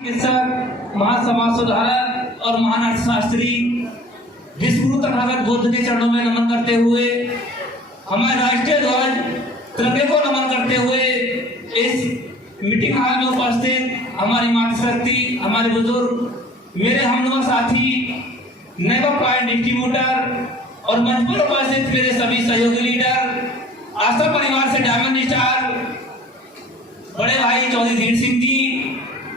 चिकित्सक, महान समाज सुधारक और महान अर्थशास्त्री विश्वगुरु तथागत बुद्ध के चरणों में नमन करते हुए, हमारे राष्ट्रीय ध्वज तिरंगे को नमन करते हुए इस मीटिंग हॉल में उपस्थित हमारी मातृशक्ति, हमारे बुजुर्ग, मेरे हमनवा साथी, नेबर पॉइंट डिस्ट्रीब्यूटर और मंच पर उपस्थित मेरे सभी सहयोगी लीडर, आस्था परिवार से डायमंड स्टार बड़े भाई चौधरी धीर सिंह जी,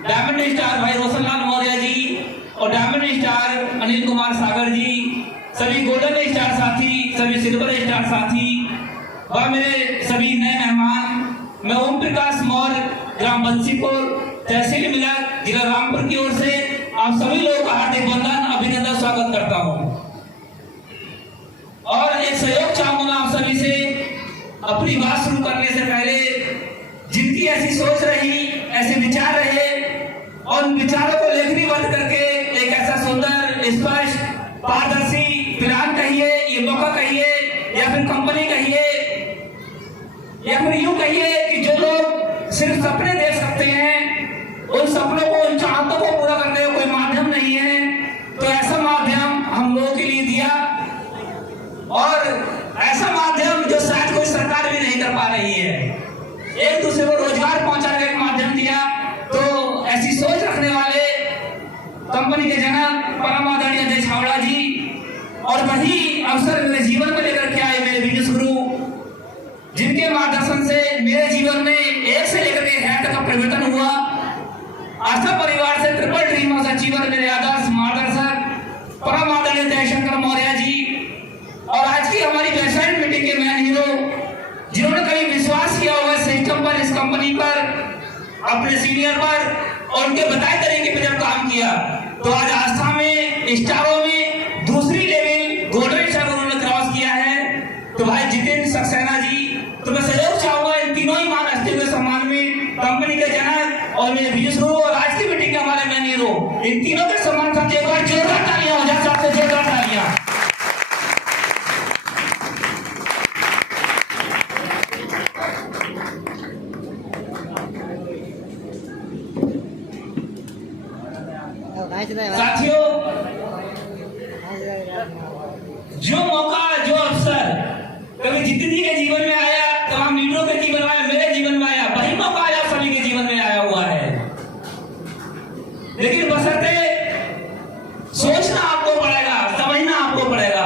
डायमंड स्टार भाई रोशनलाल मौर्य जी और डायमंड स्टार अनिल कुमार सागर जी, सभी गोल्डन स्टार साथी, सभी सिल्वर स्टार साथी और मेरे सभी नए मेहमान, मैं ओम प्रकाश मौर्य, ग्राम बंसीपुर, तहसील मिलक, जिला रामपुर की ओर से आप सभी लोगों का हार्दिक वंदन, अभिनंदन, स्वागत करता हूं। और एक सहयोग चाहूंगा आप सभी से, अपनी बात शुरू करने से पहले जिनकी ऐसी सोच रही, ऐसे विचार रहे और उन विचारों को लेखनीबद्ध करके एक ऐसा सुंदर, स्पष्ट, पारदर्शी प्लान कहिए, ये मौका कहिए या फिर कंपनी कहिए या फिर यूं कहिए कि जो लोग सिर्फ सपने देख सकते हैं, उन सपनों को, उन चाहतों को पूरा करने का कोई माध्यम नहीं है, तो ऐसा माध्यम हम लोगों के लिए दिया और ऐसा माध्यम जो शायद कोई सरकार भी नहीं कर पा रही है, एक दूसरे को रोजगार पहुंचाने का एक माध्यम दिया। तो ऐसी सोच रखने वाले कंपनी के जनक परम आदरणीय अजय छावड़ा जी और वही अवसर मेरे जीवन में लेकर के आए मेरे विजय गुरु, जिनके मार्गदर्शन से मेरे जीवन में एक से लेकर के है तक का परिवर्तन हुआ। आस्था परिवार से ट्रिपल ड्रीम ऑफ अचीवर मेरे आदर्श मार्गदर्शक परम आदरणीय जयशंकर मौर्य जी और आज की हमारी वेबसाइट मीटिंग के मैन हीरो, जिन्होंने कभी विश्वास किया होगा सिस्टम पर, इस कंपनी पर, अपने सीनियर पर और उनके बताए तरीके पे जब काम किया, तो आज आस्था में, स्टारों में दूसरी लेवल गोल्डन स्टार उन्होंने क्रॉस किया है। तो भाई जितेंद्र सक्सेना जी, तो मैं सहयोग चाहूंगा इन तीनों ही मान हस्तियों के सम्मान में, कंपनी के जनक और मेरे विजय और आज की मीटिंग के हमारे मैन हीरो, इन तीनों के सम्मान करते एक बार जोरदार तालियां हो जाए, सबसे जोरदार तालियां। साथियों, जो मौका, जो अवसर कभी जितेंद्र जी के जीवन में आया, तमाम लीडरों के जीवन में आया, मेरे जीवन में आया, वही मौका आज आप सभी के जीवन में आया हुआ है। लेकिन बशर्ते सोचना आपको पड़ेगा, समझना आपको पड़ेगा।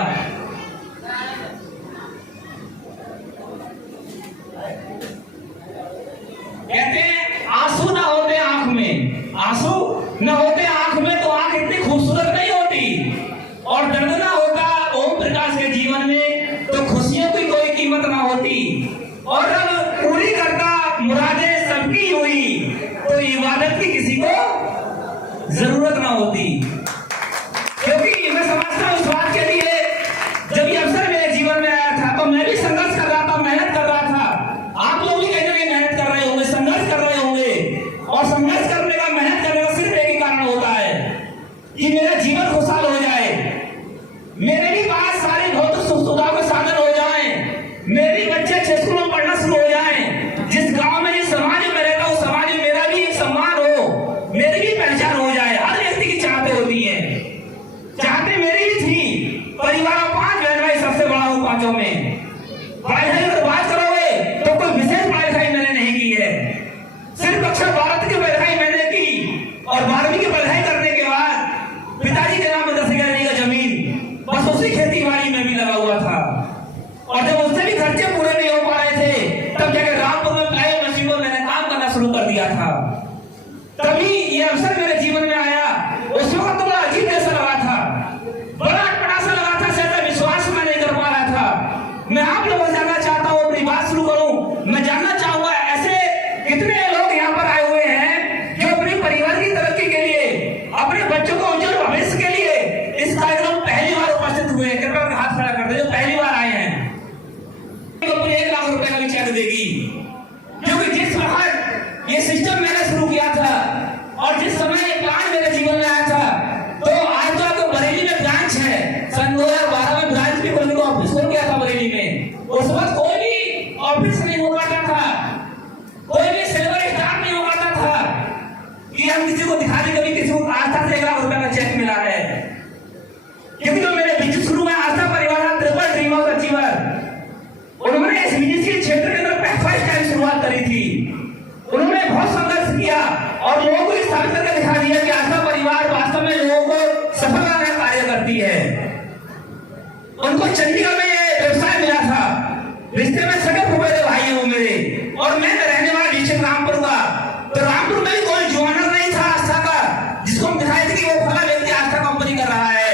कहते हैं आंसू ना होते आंख में, आंसू न होते आंख में तो आंख इतनी खूबसूरत नहीं होती, और दर्द ना होता ओम प्रकाश के जीवन में तो खुशियों की कोई कीमत ना होती, और रब पूरी करता मुरादें सबकी हुई तो इबादत की किसी को जरूरत ना होती। क्योंकि मैं समझता हूं इस बात के लिए, जब ये अवसर मेरे जीवन में आया था तो मैं भी संघर्ष कर रहा था, मेहनत कर रहा था, आप लोग भी कहीं ना कहीं मेहनत कर रहे होंगे, संघर्ष कर रहे होंगे, और संघर्ष करने का, मेहनत करने का सिर्फ एक ही कारण होता है कि मेरा जीवन खुशहाल हो जाए, मेरे भी पास सारे भौतिक सुख सुविधाओं के साधन हो जाएं, मेरे भी बच्चे अच्छे स्कूलों में पढ़ना शुरू हो जाएं, जिस गांव में, जिस समाज में रहता हूं, समाज में मेरा भी एक सम्मान हो, मेरी भी पहचान हो जाए। हर व्यक्ति की चाहते होती आज कभी किसी को आस्था से 1 लाख रुपए का चेक मिला है। क्योंकि जो मेरे बिजनेस शुरू में आस्था परिवार का ट्रिपल ड्रीम हाउस अचीवर, उन्होंने इस बिजनेस के क्षेत्र के अंदर फर्स्ट टाइम शुरुआत करी थी। उन्होंने बहुत संघर्ष किया और लोगों को स्थापित करके दिखा दिया कि आस्था परिवार वास्तव में लोगों को सफल बनाने का कार्य करती है। उनको चंडीगढ़ में ये व्यवसाय मिला था, रिश्ते में सगे फूफे थे भाई हैं वो मेरे, और मैं रहने वाला डिस्ट्रिक्ट रामपुर का। तो रामपुर में भी कोई जुआनर नहीं था आस्था का जिसको हम दिखाए थे कि वो फला व्यक्ति आस्था कंपनी कर रहा है।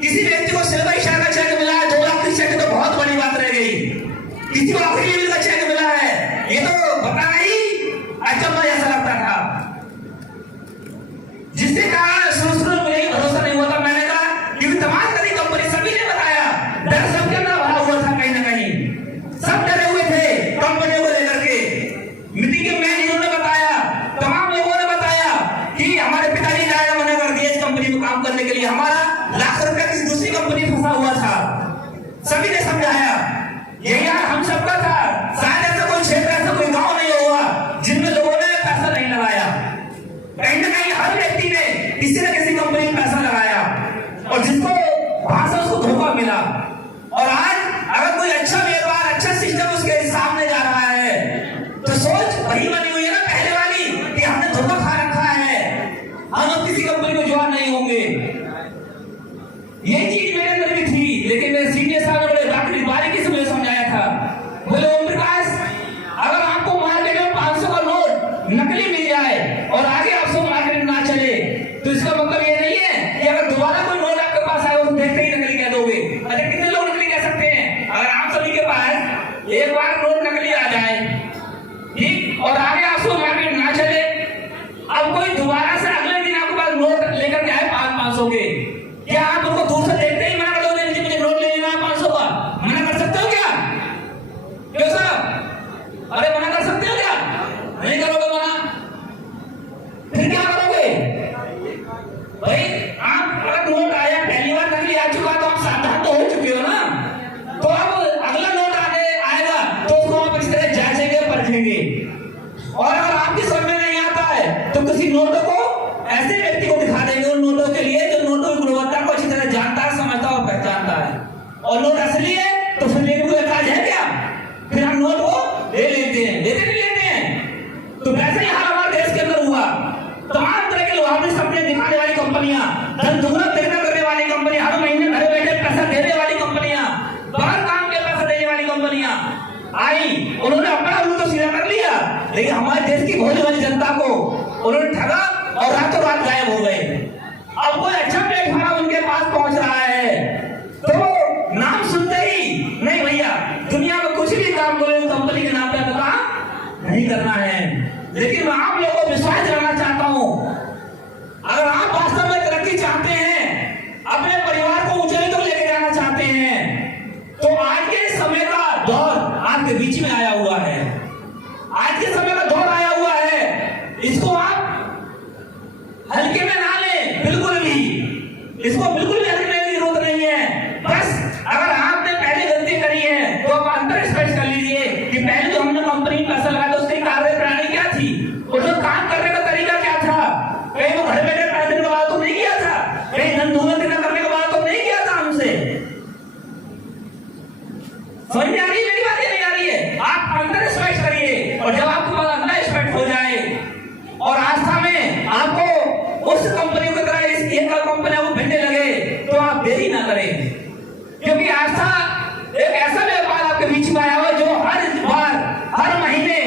किसी व्यक्ति को सिल्वर स्टार का चेक मिला है 2 लाख की चेक, तो बहुत बड़ी बात रह गई। किसी को आखिरी लेवल का चेक मिला है, ये तो पता नहीं अचंभा जैसा लगता था। जिससे कहा शुरू में मुझे भरोसा नहीं हुआ था। मैंने कहा क्योंकि तमाम करी कंपनी सभी ने बताया, डर सबके अंदर भरा हुआ था कहीं ना कहीं, सब डरे हुए थे कंपनियों को लेकर के। मीटिंग के मैनेजरों ने बताया, तमाम लोगों ने बताया कि हमारे पिताजी जाएगा मना कर दिया इस कंपनी में काम करने के लिए, हमारा लाख रुपया किसी दूसरी कंपनी में फंसा हुआ था। सभी ने समझाया, यही यार हम सबका था। शायद ऐसा कोई क्षेत्र, ऐसा कोई गांव नहीं होगा जिनमें लोगों ने पैसा नहीं लगाया। कहीं ना कहीं हर व्यक्ति ने किसी न किसी कंपनी में पैसा लगाया और जिसको वहां से उसको धोखा मिला। और आज अगर कोई अच्छा व्यापार, अच्छा सिस्टम उसके सामने जा रहा है तो सोच वही बनी हुई है ना पहले वाली कि हमने धोखा खा रखा है, हम अब किसी कंपनी को ज्वाइन नहीं होंगे। ये चीज मेरे अंदर भी थी, लेकिन मेरे सीनियर साहब ने डॉक्टर बारीकी से मुझे समझाया था। बोले ओम प्रकाश, अगर आपको मार्केट में 500 का नोट नकली मिल जाए और आगे आपसे मार्केट में ना चले तो इसका मतलब ये नहीं है कि अगर दोबारा कोई नोट आपके पास आए तो देखते ही नकली कह दोगे। अच्छा, कितने लोग नकली कह सकते हैं? अगर आप सभी के पास एक बार नोट नकली आ जाए, ठीक, और आगे आपसे मार्केट ना चले, अब कोई दोबारा से अगले दिन आपके पास नोट लेकर के आए 500 के, क्या आप उनको दूर से देखते ही मना कर दोगे मुझे नोट ले लेना है 500 का? मना कर सकते हो क्या? क्यों साहब? अरे मना कर सकते हो क्या? नहीं करोगे मना, फिर क्या करोगे भाई? आप अगर नोट आया पहली बार नकली आ चुका तो आप सावधान तो हो चुके हो ना, तो अब अगला नोट आएगा तो उसको आप इस तरह जांचेंगे परखेंगे। और अगर आपकी समझ में नहीं आता है तो किसी नोटों को ऐसे व्यक्ति को दिखा देंगे उन नोटों के लिए जो नोटों की गुणवत्ता को अच्छी तरह जानता है, समझता और पहचानता है। और नोट असली है तो फिर लेने को एतराज है क्या? फिर हम नोट को ले लेते हैं, लेते नहीं लेते हैं। तो वैसे ही हाल हमारे देश के अंदर हुआ। तमाम तरह के लोहानी सपने दिखाने वाली कंपनियां, धन दुगना तिगना करने वाली कंपनियां, हर महीने घर बैठे पैसा देने वाली कंपनियां, बाहर काम के पैसा देने वाली कंपनियां आई। उन्होंने अपना रूप तो सीधा कर लिया, लेकिन हमारे देश की भोली भाली जनता को उन्होंने ठगा और रातों रात गायब हो गए। अब कोई अच्छा प्लेटफॉर्म उनके पास पहुंच रहा है तो नाम सुनते ही नहीं भैया, दुनिया में कुछ भी काम करो कंपनी के नाम पे हमें काम नहीं करना है। लेकिन मैं आप लोगों को विश्वास दिलाना चाहता हूं, अगर आप वास्तव में तरक्की चाहते हैं, अपने परिवार को ऊंचाई तक लेके जाना चाहते हैं, तो आज के समय का दौर आपके बीच में आया हुआ है। आज के समय का दौर आया हुआ है, इसको आप हल्के में ना लें, बिल्कुल भी इसको बिल्कुल भी हल्के में लेने की जरूरत नहीं है। बस अगर आपने पहले गलती करी है तो आप अंदर स्पष्ट कर लीजिए कि पहले जो हमने कंपनी में पैसा लगाया तो उसकी कार्यप्रणाली क्या थी, और जो काम करने का तरीका क्या था। कहीं वो घर बैठे पैसे देने का बात तो नहीं किया था, कहीं धन धूल करने का बात तो नहीं किया था हमसे। समझ में आ रही है मेरी बात? नहीं आ रही है? आप अंदर स्पष्ट करिए, और जब आपके पास अंदर स्पष्ट हो जाए और आस्था में आपको उस कंपनी की तरह इस एक कंपनी को भिड़ने लगे तो आप देरी ना करें, क्योंकि आस्था एक ऐसा व्यापार आपके बीच में आया हुआ जो हर बार, हर महीने,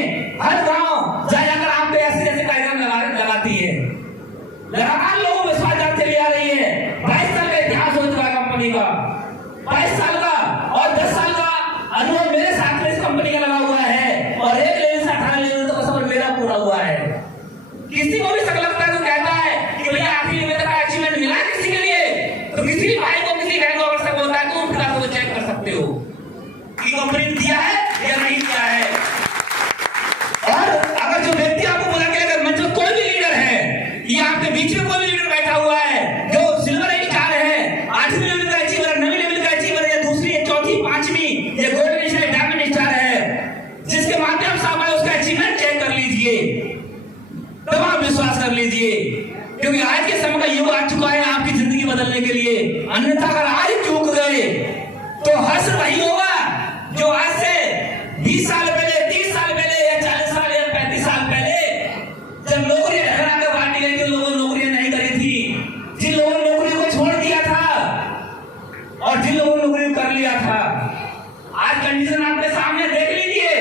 हर गांव जाकर आपको ऐसे ऐसे कार्यक्रम लगाती है, लगातार लोगों को विश्वास जानते ले आ रही है। 22 साल का इतिहास हो चुका है कंपनी का, 22 साल का और 10 साल का अनुभव मेरे साथ में इस कंपनी का लगा हुआ है, और 1 लेवल से 18 लेवल तक का सफर मेरा पूरा हुआ है। किसी को भी शक लगता है तो कहता है कि भैया आखिरी लेवल तक का अचीवमेंट मिला है किसी के लिए, तो किसी भी भाई को, किसी बहन को अगर शक होता है तो उन फिलहाल को चेक कर सकते हो कि कंपनी ने दिया है या नहीं दिया है। और अगर जो व्यक्ति आपको बोला कि अगर मंच में कोई भी लीडर है, ये आपके बीच में कोई भी लीडर बैठा हुआ है जो सिल्वर स्टार है, 8वीं लेवल का अचीवर, 9वीं लेवल का अचीवर, या दूसरी, चौथी, 5वीं, या गोल्डन स्टार, डायमंड स्टार है, जिसके माध्यम से आप उसका अचीवमेंट चेक कर लीजिए, तब आप विश्वास कर लीजिए क्योंकि आज के समय का युग आ चुका है आपकी जिंदगी बदलने के लिए। अन्यथा अगर आज चूक गए तो हश्र वही होगा जो आज से 20 साल पहले, 30 साल पहले या 40 साल या 35 साल पहले जब नौकरियां लहरा के बांटी गई थी, लोगों ने नौकरियां नहीं करी थी, जिन लोगों ने नौकरी को छोड़ दिया था और जिन लोगों ने नौकरी कर लिया था, आज कंडीशन आपके सामने देख लीजिए।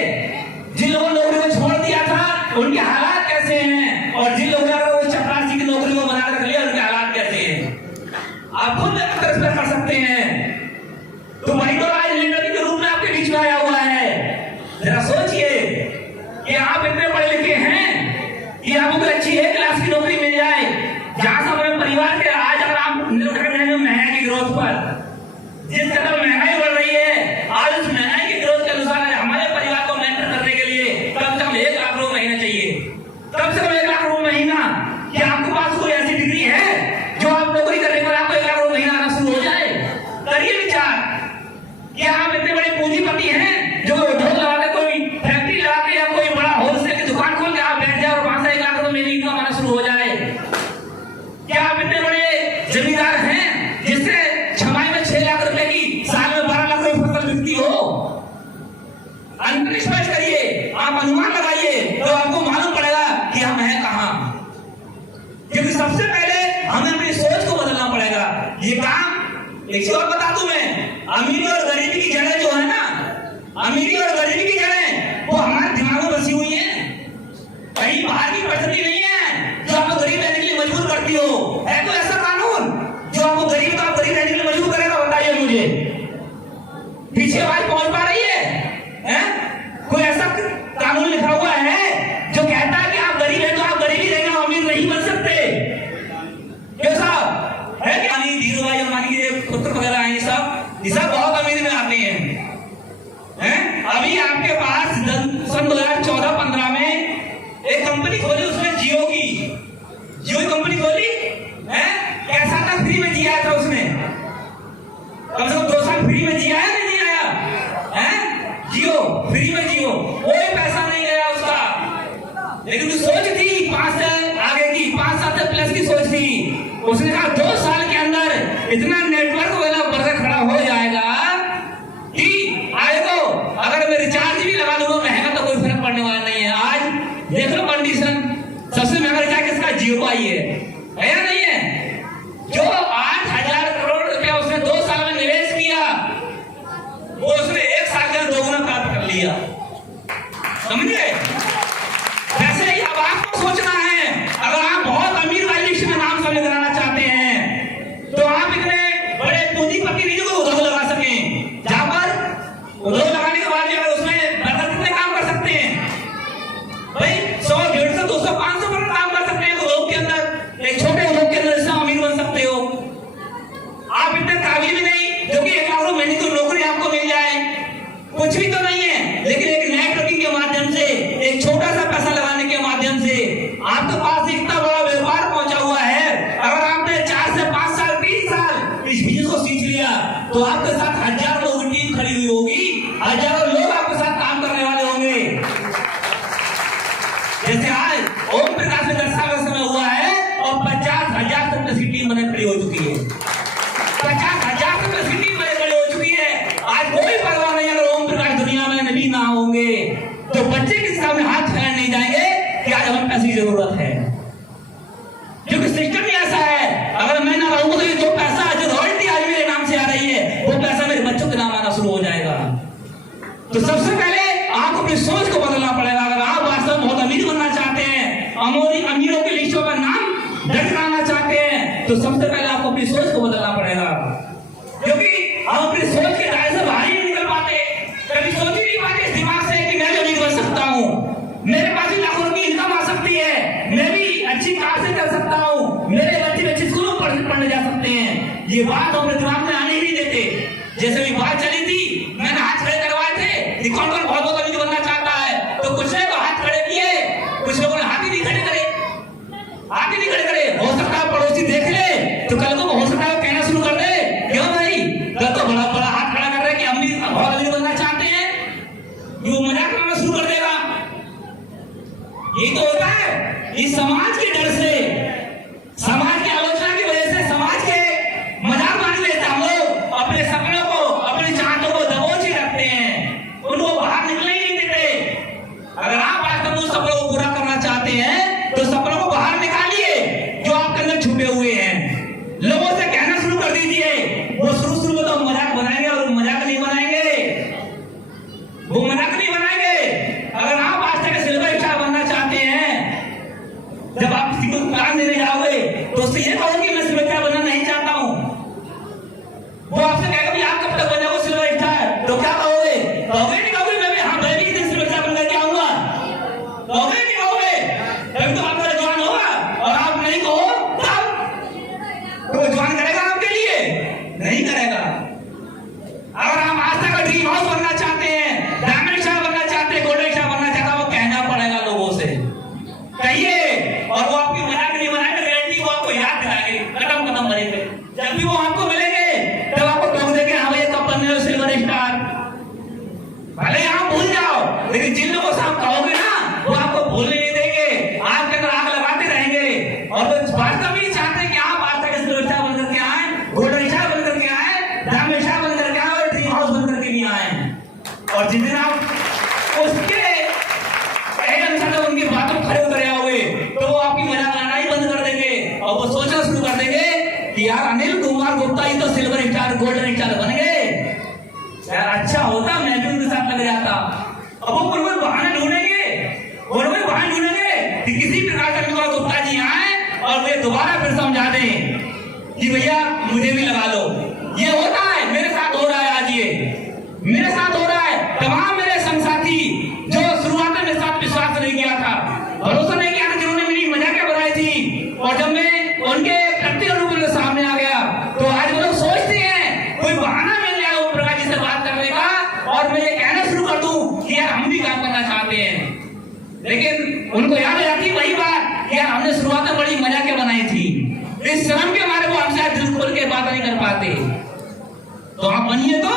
जिन लोगों ने नौकरी को छोड़ दिया था उनके हालात कैसे हैं, और जिन लोगों ने वो चपरासी की नौकरी को बना रख लिया उनके हालात कैसे हैं, आप खुद कर सकते हैं। तो वही तो आज लीडर के रूप में आपके बीच में आया हुआ है। जरा सोचिए कि आप इतने पढ़े लिखे हैं कि आपको अच्छी एक क्लास की नौकरी मिल जाए, जहां से हमारे परिवार के आज अगर आप निर्भर कर रहे हैं महंगाई की ग्रोथ पर, जिस कदर महंगाई बढ़ रही है, आज उस महंगाई की ग्रोथ के अनुसार हमारे परिवार को मेंटेन करने के लिए कम से कम 1 लाख रुपए महीना चाहिए। कम से कम 1 लाख रुपए महीना। क्या आपके पास कोई ऐसी डिग्री है जो आप नौकरी करने पर आपको 1 लाख रुपए महीना आना शुरू हो जाए? करिए विचार। क्या आप इतने बड़े पूंजीपति हैं जो उद्योग लगा के, कोई फैक्ट्री लगा के या कोई बड़ा होलसेल की दुकान खोल के आप बैठ जाए और वहां से 1 लाख रुपए महीने इनकम आना शुरू हो जाए? क्या आप इतने बड़े जमींदार हैं जिससे छमाही में 6 लाख रुपए की, साल में 12 लाख रुपए फसल बिकती हो? अंतरिक्ष करिए, आप अनुमान लगाइए तो आपको मालूम पड़ेगा कि हम हैं कहां। क्योंकि सबसे पहले हमें अपनी सोच को बदलना पड़ेगा। ये काम एक चीज और बता दूं मैं, अमीरी और गरीबी की जड़ें जो है ना, अमीरी और गरीबी की जड़ें वो हमारे दिमाग में बसी हुई है, कहीं बाहर की परिस्थिति नहीं है जो आपको गरीब रहने के लिए मजबूर करती हो। है कोई ऐसा कानून जो आपको गरीब रहने के लिए मजबूर करेगा? बताइए मुझे। पीछे आवाज पहुंच पा रही है? कोई ऐसा कानून लिखा हुआ है जो कहता है कि आप गरीब हैं तो आप गरीब ही रहेंगे, अमीर नहीं बन सकते? क्यों साहब? है क्या? धीरू भाई अंबानी के पुत्र वगैरह हैं, ये सब बहुत अमीर में आते हैं। अभी आपके पास सन 2014-15 में एक कंपनी खोली, उसने जियो की कंपनी खोली है। कैसा था? फ्री में जिया था उसने, कम से कम 2 साल फ्री में जिया है, नहीं जिया है? जियो फ्री में, जियो कोई पैसा नहीं गया उसका। लेकिन जो सोच थी 5 साल आगे की, 5 साल से प्लस की सोच थी, उसने कहा 2 साल के अंदर इतना नेटवर्क वाला बढ़कर खड़ा हो जाएगा कि आएगा, अगर मैं रिचार्ज भी लगा लूंगा महंगा तो कोई फर्क पड़ने वाला नहीं है। आज देख लो कंडीशन, सबसे महंगा रिचार्ज किसका? जियो का ही है या नहीं है? जो 8,000 करोड़ रुपया उसने 2 साल में निवेश किया, वो उसने 1 साल के अंदर 2 गुना प्राप्त कर लिया। समझे? वैसे ही अब आपको सोचना है, अगर आप बहुत अमीर वाली लिस्ट में नाम सामने कराना चाहते हैं तो आप इतने बड़े पूंजीपति नहीं जो उद्योग लगा सकें, जहां पर उद्योग लगाने के बाद उसमें कितने काम कर सकते हैं भाई? 100, 150, 200, 500 पर काम कर सकते हैं उद्योग के अंदर। एक छोटे उद्योग के अंदर इससे अमीर बन सकते हो। आप इतने काबिल भी नहीं जो कि 1 लाख रुपए महीने की नौकरी आपको मिल जाए, कुछ भी तो नहीं है। लेकिन एक नेटवर्किंग के माध्यम से, एक छोटा सा पैसा लगाने के माध्यम से आपके पास इतना बड़ा व्यापार पहुंचा हुआ है। अगर आपने 4 से 5 साल, 30 साल इस बिजनेस को सीख लिया तो आपके साथ 1000 लोगों की टीम खड़ी हुई होगी, हजारों लोग आपके साथ काम करने वाले होंगे। जैसे आज ओम प्रकाश में 10 साल का समय हुआ है और 50,000 से प्लस की टीम बने खड़ी हो चुकी है। 50,000 से प्लस की टीम बने खड़ी हो चुकी है। आज कोई परवाह नहीं, अगर ओम प्रकाश दुनिया में नबी ना होंगे तो बच्चे के सामने हाथ फैलाने नहीं जाएंगे कि आज हमें पैसे की जरूरत है। क्योंकि सिस्टम ही ऐसा है, अगर मैं ना रहूंगा तो ये जो पैसा, जो रॉयल्टी आज मेरे नाम से आ रही है, वो पैसा मेरे बच्चों के नाम आना शुरू हो जाएगा। तो सबसे पहले आपको अपनी सोच को बदलना पड़ेगा। अगर आप वास्तव में बहुत अमीर बनना चाहते हैं, अमीरों की लिस्टों पर नाम दर्ज कराना चाहते हैं, तो सबसे पहले आपको अपनी सोच को बदलना पड़ेगा। क्योंकि हम अपनी सोच के दायरे से बाहर ही नहीं निकल पाते। कभी सोच ही नहीं पाते इस दिमाग से कि मैं भी अमीर बन सकता हूँ, मेरे पास भी लाखों रुपए इनकम आ सकती है, मैं भी अच्छी कार से चल सकता हूँ, मेरे बच्चे अच्छी स्कूलों में पढ़ने जा सकते हैं। ये बात अपने दिमाग में आने ही नहीं देते। जैसे भी बात चली थी, मैंने हाथ खड़े करवाए थे, कौन कौन बहुत अमीर बनना चाहता है, तो कुछ ने तो हाथ खड़े किए, कुछ लोगों ने हाथ ही नहीं खड़े करे। हाथ ही नहीं खड़े करे। हो सकता है पड़ोसी देख ले तो कल को हो सकता है कहना शुरू कर दे, क्यों भाई कल तो बड़ा बड़ा हाथ खड़ा कर रहे कि अमीर बहुत अमीर बनना चाहते हैं, ये मजाक करना शुरू कर देगा। यही तो होता है। इस समाज के डर से, समाज उससे ये कहो कि मैं सिल्वर स्टार बनना नहीं चाहता हूं, वो आपसे कहेगा कि आप कब तक बन जाओगे सिल्वर स्टार, तो क्या कहोगे? कहोगे नहीं कहोगे मैं भी किसी सिल्वर स्टार बनकर के आऊंगा? कहोगे नहीं कहोगे? तभी तो आपका रुझान होगा। और आप नहीं कहो तब तो रुझान करेगा आपके लिए? नहीं करेगा। अगर हम आस्था का ड्रीम हाउस बनना चाहते हैं, डायमंड स्टार बनना चाहते हैं, गोल्डन स्टार बनना चाहते हैं, वो कहना पड़ेगा लोगों से, कहिए। और वो आपकी मजाक नहीं बनाएंगे, गारंटी वो आपको याद दिलाएंगे कदम मरे पे। जब भी वो आपको मिलेंगे तब आपको टोक देंगे, हाँ भैया कब बनने हो सिल्वर स्टार। भले आप भूल जाओ, लेकिन जिन लोगों से आप कहोगे ना वो आपको भूलने नहीं देंगे, आपके अंदर आग लगाते रहेंगे। और वो वास्तव में चाहते हैं कि आप आज तक सिल्वर स्टार बनकर के आए, गोल्डन स्टार बनकर के आए, डायमंड स्टार बनकर के आए और ड्रीम हाउस बनकर के भी आए। और जिस दिन आप उसके अनुसार उनकी बातों खड़े उतर आओगे तो वो आपकी मजाक बनाना ही बंद कर देंगे और वो सोचना शुरू कर देंगे कि यार अनिल कुमार गुप्ता ही तो सिल्वर स्टार गोल्डन स्टार बन गए, यार अच्छा होता मैं भी उनके साथ लग जाता। अब वो कोई बहाना ढूंढेंगे, कि किसी प्रकार का कुमार गुप्ता जी आए और वे दोबारा फिर समझा दें कि भैया मुझे भी लगा लो। ये होता है, मेरे साथ हो रहा है, आज ये मेरे साथ हो रहा है। तमाम मेरे संगसाथी जो शुरुआत में मेरे साथ विश्वास नहीं किया था, भरोसा नहीं किया था, जिन्होंने मेरी मजाक बनाई थी, और जब मैं उनके प्रैक्टिकल रूप में सामने आ गया तो आज वो लोग सोचते हैं कोई बहाना मिल जाए ओम प्रकाश जी से बात करने का और मैं ये कहना शुरू कर दूं कि यार हम भी काम करना चाहते हैं। लेकिन उनको याद आ जाती वही बात कि यार हमने शुरुआत में बड़ी मजाकें बनाई थी, इस शर्म के मारे वो हमसे दिल खोल के बात नहीं कर पाते। तो आप बनिए, तो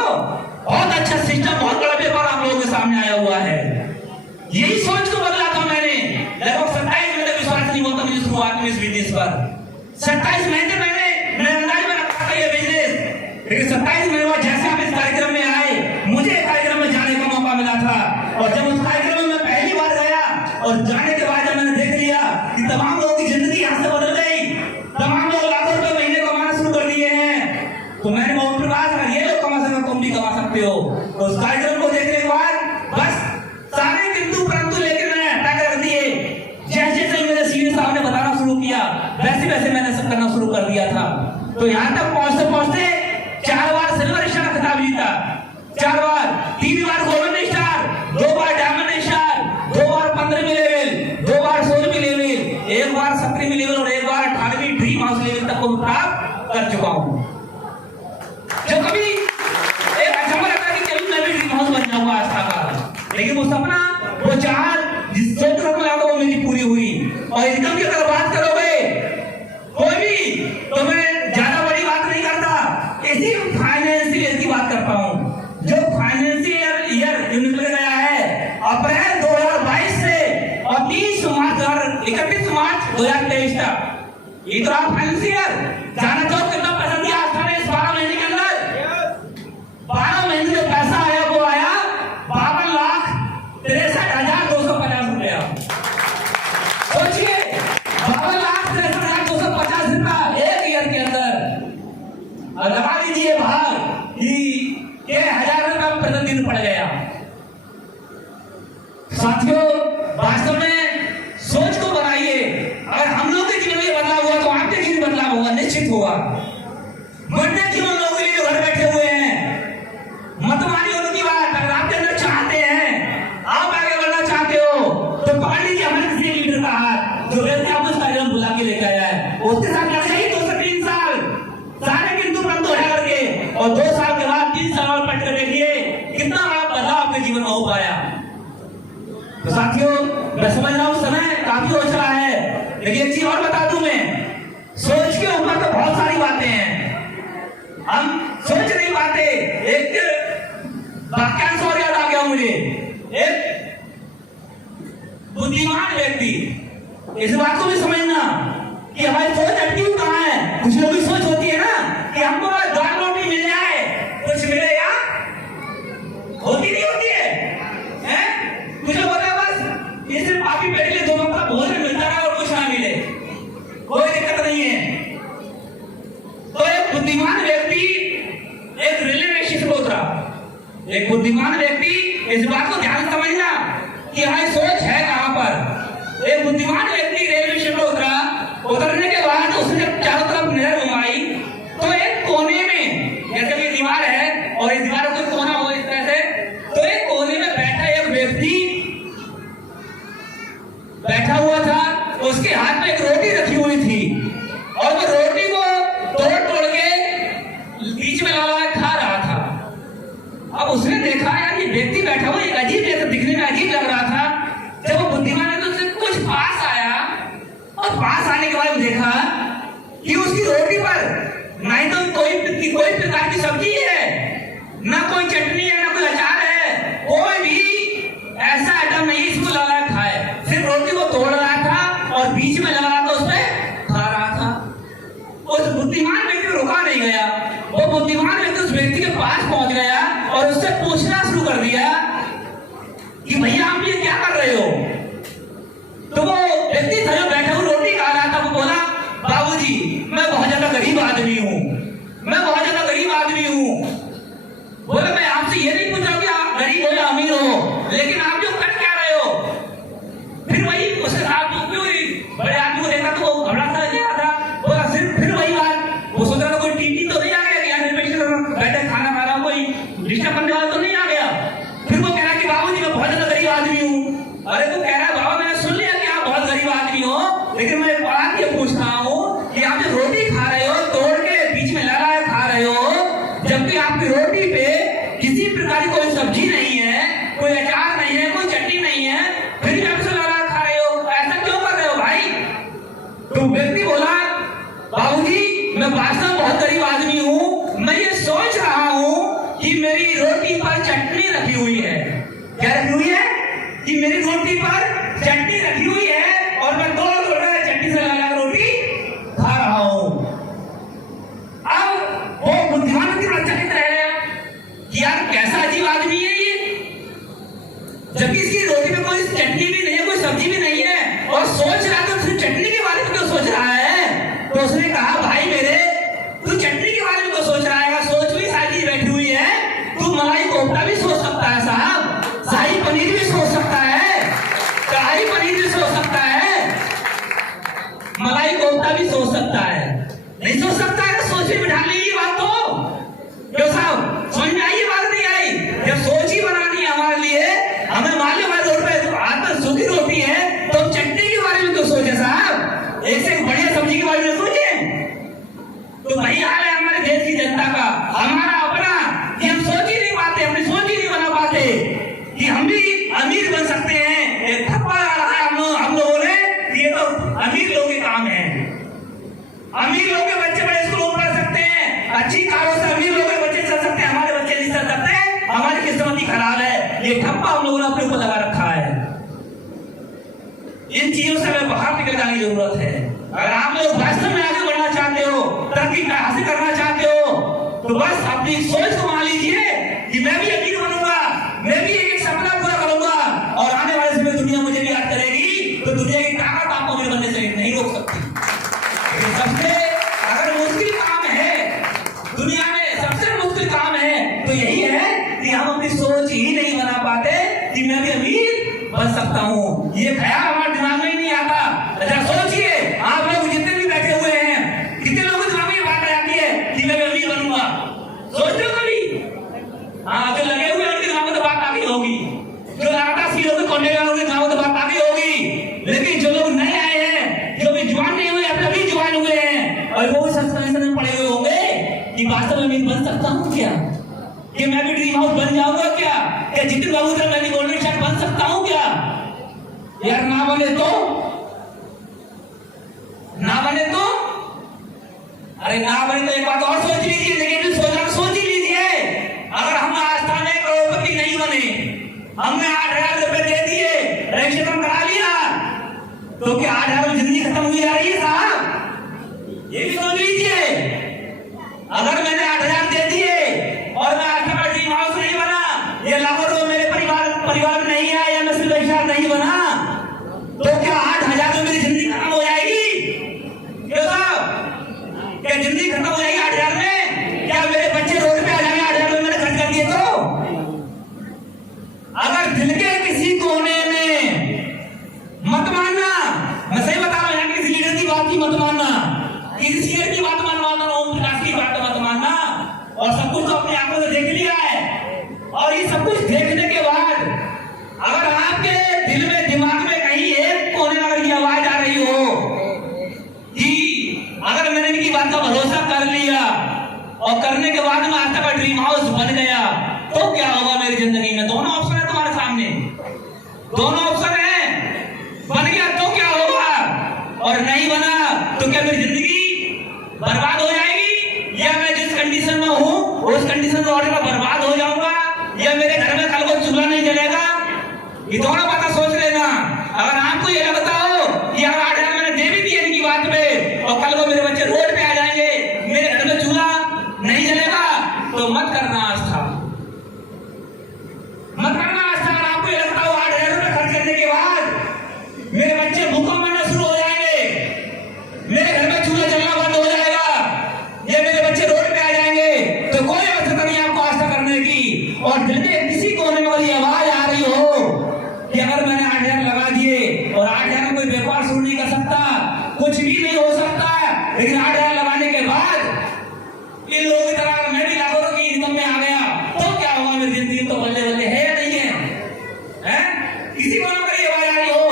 बहुत अच्छा सिस्टम, बहुत बड़ा पेपर आप लोगों के सामने आया हुआ है। यही सोच को बदला था मैंने। लगभग 27 महीने विश्वास नहीं होता मुझे शुरुआत में इस बिजनेस पर। 27 महीने मैंने अंदाज में रखा था ये बिजनेस, लेकिन 27 महीने बाद जैसे आप इस कार्यक्रम में आए, मुझे कार्यक्रम में जाने का मौका मिला था। और जब उस कार्यक्रम में मैं पहली बार गया और जाने के बाद जब मैंने देख लिया कि तमाम लोगों की जिंदगी यहाँ से बदल गई, तमाम लोग लाखों रुपए महीने कमाना शुरू कर दिए हैं, तो मैंने बहुत प्रकाश कहा ये लोग कमा सकते, तुम भी कमा सकते हो। तो उस कार्यक्रम को देखने के बाद बस सारे किंतु परंतु लेकर मैंने अटैक कर दिए। जैसे जैसे मेरे सीनियर साहब ने बताना शुरू किया वैसे वैसे मैंने सब करना शुरू कर दिया था। तो यहाँ तक पहुंचते पहुंचते 4 बार सिल्वर स्टार का खिताब जीता, 4 बार, 3 बार गोल्डन स्टार, 2 बार डायमंड स्टार, 2 बार 15वीं लेवल, 2 बार 16वीं लेवल, 1 बार 17वीं लेवल और 1 बार 18वीं ड्रीम हाउस लेवल तक को प्राप्त कर चुका हूँ। जो कभी एक अचंभा लगता है कि कभी मैं भी ड्रीम हाउस बन जाऊंगा आस्था का, लेकिन वो सपना, वो चाहत जिस सोच को लगा वो मेरी पूरी हुई। और इनकम की अगर बात करोगे कोई भी, तो मैं ज्यादा बड़ी बात नहीं करता, इसी फाइनेंशियल ईयर की बात करता हूँ। जो फाइनेंशियल ईयर निकल गया है अप्रैल 2022 से और 31 मार्च 2023 तक, ये तो आप फाइनेंशियल जाना चाहो कितना पैसा दिया आस्था ने इस 12 महीने के अंदर। 12 महीने जो पैसा आया वो आया 52,63,250 रुपया। सोचिए 52,63,250 रुपया एक ईयर के अंदर। और लगा लीजिए भाग कि 1000 रुपया प्रतिदिन पड़ गया। साथियों वास्तव में सोच को बनाइए, अगर हम लोग के जीवन में बदलाव हुआ तो आपके जीवन में बदलाव होगा, निश्चित होगा। मरने जीवन लोगों के लिए जो घर बैठे हुए हैं, मत मानिए उनकी बात। अगर आपके अंदर चाहते हैं, आप आगे बढ़ना चाहते हो, तो पकड़ लीजिए हमारे किसी लीडर का हाथ जो व्यक्ति आपको इस कार्यक्रम बुला के लेकर आया है, उसके साथ लड़ जाइए 2 से 3 साल सारे किंतु परंतु हटा करके, और 2 साल के बाद 3 साल और पढ़ कर देखिए कितना बड़ा बदलाव आपके जीवन में हो पाया। तो साथियों मैं समझ रहा हूं समय काफी हो चला है, लेकिन एक चीज और बता दूं मैं, सोच के ऊपर तो बहुत सारी बातें हैं, हम सोच नहीं पाते। एक वाक्यांश और याद आ गया मुझे, एक बुद्धिमान व्यक्ति, इस बात को भी समझना कि हमारी सोच अटकी कहां है। कुछ लोगों की सोच होती है ना कि हमको दाल रोटी मिल जाए, कुछ मिले या होती नहीं होती है, कुछ लोग होता है बस इसे पापी पेट के लिए 2 वक्त का भोजन मिलता है और कुछ ना मिले, कोई दिक्कत नहीं है। तो एक बुद्धिमान व्यक्ति एक रेलवे स्टेशन पर उतरा। एक बुद्धिमान व्यक्ति इस बात को ध्यान समझना कि हमारी सोच है कहां पर। एक बुद्धिमान व्यक्ति रेलवे स्टेशन पर उतरा, उतरने के बाद उसने चारों तरफ नजर घुमाई तो एक कोने में, जैसे कि दीवार है और इस दीवार का कोना हो इस तरह से, तो एक कोने में बैठा एक व्यक्ति बैठा हुआ था। उसके हाथ में एक रोटी रखी हुई थी और वो रोटी को तोड़ तोड़ के बीच में लगा खा रहा था। अब उसने देखा यार ये व्यक्ति बैठा हुआ एक अजीब, जैसे दिखने में अजीब लग रहा था। जब वो बुद्धिमान है तो उससे कुछ पास आया और पास आने के बाद देखा कि उसकी रोटी पर ना ही तो कोई प्रकार की सब्जी है, ना कोई चटनी है, ना कोई अचार है, कोई भी ऐसा आइटम नहीं इसको लगा खाए। सिर्फ रोटी को तोड़ रहा था और बीच में लगा था उसमें खा रहा था। उस बुद्धिमान व्यक्ति को रुका नहीं गया। वो बुद्धिमान व्यक्ति उस व्यक्ति के पास पहुंच गया और उससे पूछना शुरू कर दिया कि भैया आप ये क्या कर रहे हो। तो वो व्यक्ति था जो बैठा हुआ रोटी खा रहा था, वो बोला बाबूजी मैं बहुत ज्यादा गरीब आदमी हूँ, मैं बहुत ज्यादा गरीब आदमी हूँ। बोले मैं आपसे ये नहीं पूछा कि आप गरीब हो या अमीर हो, लेकिन आप जो कर क्या रहे हो। फिर वही उसके साथ बड़े आदमी को देखा तो वो घबरा सा गया था। बोला फिर वही बात, वो सोच रहा था कोई टीटी तो नहीं आ गया कि यार बैठे खाना खा रहा हूँ, कोई डिस्टर्ब करने वाला तो नहीं आ गया। फिर वो कह रहा कि बाबूजी मैं बहुत ज्यादा गरीब आदमी हूँ। अरे तो कह रहा है बाबा मैंने सुन लिया कि आप बहुत गरीब आदमी हो, लेकिन मैं बात ये पूछ रहा हूँ कि आप जो रोटी खा रहे हो तोड़ के बीच में लगा खा रहे हो, जबकि आपकी रोटी पे किसी प्रकार की कोई सब्जी नहीं है, कोई अचार नहीं है, कोई चटनी नहीं है, फिर भी आप इसे लगा खा रहे हो, ऐसा क्यों कर रहे हो भाई। तो व्यक्ति बोला बाबूजी मैं वास्तव में बहुत गरीब आदमी हूँ, मैं ये सोच रहा हूँ कि मेरी रोटी पर चटनी रखी हुई है। क्या रखी हुई है? कि मेरी रोटी पर चटनी रखी हुई है और मैं दो चटनी से लगा रोटी खा रहा हूँ। अब वो बुद्धिमान की चकित रह गया कि यार कैसा अजीब आदमी है ये, जबकि इसकी रोटी में कोई चटनी भी नहीं है, कोई सब्जी भी नहीं है, और सोच रहा तो सिर्फ चटनी के बारे में क्यों सोच रहा है। तो उसने कहा भाई मेरे तू चटनी के बारे में क्यों सोच रहा है, सोच भी सारी चीज बैठी हुई है, तू मलाई कोफ्ता भी सोच सकता है साहब, शाही पनीर भी सोच सकता है, कढ़ाई पनीर भी सोच सकता है, मलाई कोफ्ता भी सोच सकता है। नहीं सोच सकता है तो सोच ही बिठा लीजिए बात। तो क्यों साहब समझ में आई बात नहीं आई। जब सोच ही बनानी है हमारे लिए, हमें मान लो हमारे रोड पे हाथ में सूखी रोटी है तो हम चटनी के बारे में क्यों सोचे साहब, एक से एक बढ़िया सब्जी के बारे में सोचे। तो वही हाल है हमारे देश की जनता का, हमारा अपना, कि हम सोच ही नहीं पाते, अपनी सोच ही नहीं बना पाते कि हम भी अमीर बन सकते हैं। एक थप्पड़ आ रहा है हम लोगों ने, ये तो अमीर लोगों के काम है। अमीर लोगों के बच्चे बड़े स्कूलों में पढ़ सकते हैं, अच्छी कारों से अमीर लोगों के बच्चे चल सकते हैं, हमारे बच्चे नहीं चल सकते, हमारी किस्मत ही खराब है। ये ठप्पा हम लोगों ने अपने ऊपर लगा रखा है। इन चीजों से हमें बाहर निकल जाने की जरूरत है। अगर आप लोग वास्तव में आगे बढ़ना चाहते हो, तरक्की हासिल करना चाहते हो, तो बस अपनी सोच को मान लीजिए कि मैं भी अमीर बनूंगा, मैं भी एक सपना पूरा करूंगा, और आने वाले समय दुनिया मुझे भी याद करेगी, तो दुनिया की ताकत आपको अमीर बनने से नहीं रोक सकती। सबसे अगर मुश्किल काम है दुनिया में, सबसे मुश्किल काम है तो यही है कि हम अपनी सोच ही नहीं बना पाते कि मैं भी अमीर बन सकता हूँ। ये ख्याल हमारे दिमाग में ही नहीं आता। अच्छा सोचिए, आप लोग जितने भी बैठे हुए हैं, कितने लोगों के दिमाग में ये बात आ जाती है कि मैं भी अमीर बनूंगा। सोच लो कभी। हाँ, जो लगे हुए उनके दिमाग में तो बात आ गई होगी, जो लगातार सीढ़ियों के कोने में उनके दिमाग में तो बात आ गई होगी। लेकिन जो लोग नए आए हैं, जो भी जवान नहीं हुए, अभी जवान हुए हैं, और वो सस्पेंशन में पड़े हुए होंगे कि वास्तव में मैं बन सकता हूँ क्या, कि मैं भी ड्रीम हाउस बन जाऊंगा क्या जितिन बाबू सर मैं भी गोल्डन शॉट बन सकता हूँ क्या। यार ना बने तो, अरे ना बने तो एक बात और सोच लीजिए, लेकिन सोच ही लीजिए, अगर हम आस्था में करोड़पति नहीं बने, हमने 8,000 रुपए दे दिए, रजिस्ट्रेशन करा लिया, तो क्या 8,000 में जिंदगी खत्म हुई जा रही है साहब? ये भी सोच लीजिए। अगर मैंने 8,000 दे दिए और मैं आज तक ड्रीम हाउस नहीं बना, ये लाखों रुपए मेरे परिवार में नहीं आया, या मैं सिर्फ नहीं बना, तो क्या 8,000 में मेरी जिंदगी खत्म हो जाएगी? क्यों साहब, क्या जिंदगी खत्म हो जाएगी 8,000 में? क्या मेरे बच्चे रोड पे आ जाएंगे 8,000 में मैंने खर्च कर दिए तो? अगर दिल के किसी कोने में मत मानना, मैं सही बता रहा हूं, किसी लीडर की बात की मत मानना कि किसी शेर की बात मानवाना, ओम प्रकाश की बात मत मानना। और सब कुछ तो अपनी आंखों से देख लिया है, और ये सब कुछ देखने के बाद अगर आपके दिल में दिमाग में कहीं एक कोने में अगर ये आवाज आ रही हो कि अगर मैंने इनकी बात का भरोसा कर लिया और करने के बाद में आज तक ड्रीम हाउस बन गया, तो क्या होगा मेरी जिंदगी में? दोनों ऑप्शन है तुम्हारे सामने, दोनों ऑप्शन है। बन गया तो क्या होगा, और नहीं बना तो क्या मेरी जिंदगी बर्बाद हो जाएगी, या मैं जिस कंडीशन में हूं उस कंडीशन में और बर्बाद हो जाऊंगा, या मेरे घर में कल को चूल्हा नहीं जलेगा? ये दोनों बातें सोच लेना। अगर आपको ये लगता हो कि यार आज मैंने दे भी दी इनकी बात पे और कल को मेरे बच्चे रोड पे आ जाएंगे, मेरे घर में चूल्हा नहीं जलेगा, तो मत करना आस्था, मत करना आस्था। अगर आपको ये लगता हो 8,000 रुपए खर्च करने के बाद मेरे बच्चे भूखों मरना शुरू हो जाएंगे, मेरे घर में चूल्हा जलना बंद हो जाएगा, या मेरे बच्चे रोड पे आ जाएंगे, तो कोई आवश्यकता नहीं आपको आस्था करने की। और दिल में किसी कोने में वाली आवाज आ रही हो कि अगर मैंने 8,000 लगा दिए, और 8,000 में कोई व्यापार शुरू नहीं कर सकता, कुछ भी नहीं हो सकता, लेकिन 8,000 लगाने के बाद इन लोगों की तरह मैं भी लाखों की इनकम में आ गया, तो क्या होगा मेरी जिंदगी? तो बल्ले बल्ले है या नहीं है? किसी को अगर ये आवाज आ रही हो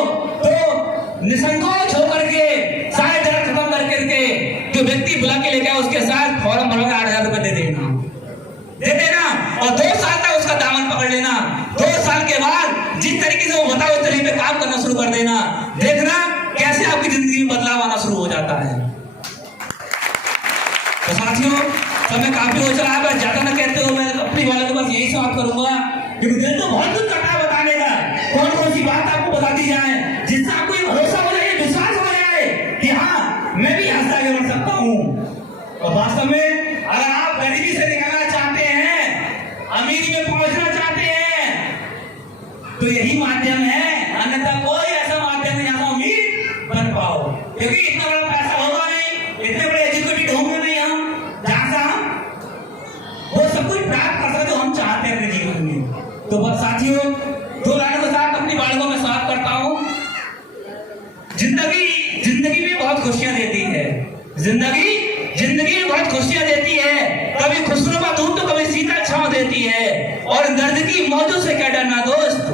तो निसंकोच होकर के सारे डर खत्म करके जो व्यक्ति बुला के लेके आए उसके साथ फॉर्म भरवा 8,000 रुपए दे देना, और 2 साल तक उसका दामन पकड़ लेना। 2 साल के बाद जिस तरीके से वो बताओ उस तरीके पे काम करना शुरू कर देना, देखना कैसे आपकी जिंदगी में बदलाव आना शुरू हो जाता है। तो साथियों, समय काफी हो चला है, मैं ज्यादा ना कहते हो, मैं अपनी वालों के पास यही समाप्त करूंगा, क्योंकि दिल तो बहुत कुछ करता है बताने का, कौन कौन सी बात आपको बता दी जाए जिससे आपको ये भरोसा हो जाए, विश्वास हो जाए कि हाँ मैं भी यहाँ से आगे बढ़ सकता हूँ। और वास्तव में अगर आप गरीबी से निकलना चाहते हैं, अमीरी में पहुंचना चाहते हैं, तो यही माध्यम है, अन्यथा कोई ऐसा माध्यम नहीं जहां अमीर बन पाओ, क्योंकि इतना बड़ा पैसा होगा नहीं, इतने बड़े एजुकेटेड होंगे नहीं हम, जहां से हम वो सब कुछ प्राप्त कर सकते जो हम चाहते हैं अपने जीवन में। तो बस साथियों, 2 लाइनों के साथ अपनी बातों में साफ करता हूं, जिंदगी में बहुत खुशियां देती है, जिंदगी में बहुत खुशियां देती है, कभी खुशनुमा धूप तो कभी शीतल छांव देती है, और दर्द की मौजों से क्या डरना दोस्त,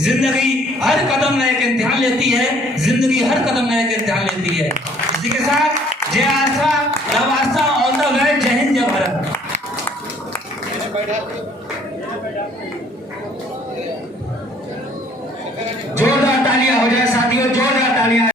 जिंदगी हर कदम में एक इम्तिहान लेती है, जिंदगी हर कदम में एक इम्तिहान लेती है। इसी के साथ जय Aastha, love Aastha, all the best, जय हिंद, जय भारत। जोरदार तालियां हो जाए साथियों, जोरदार तालियां।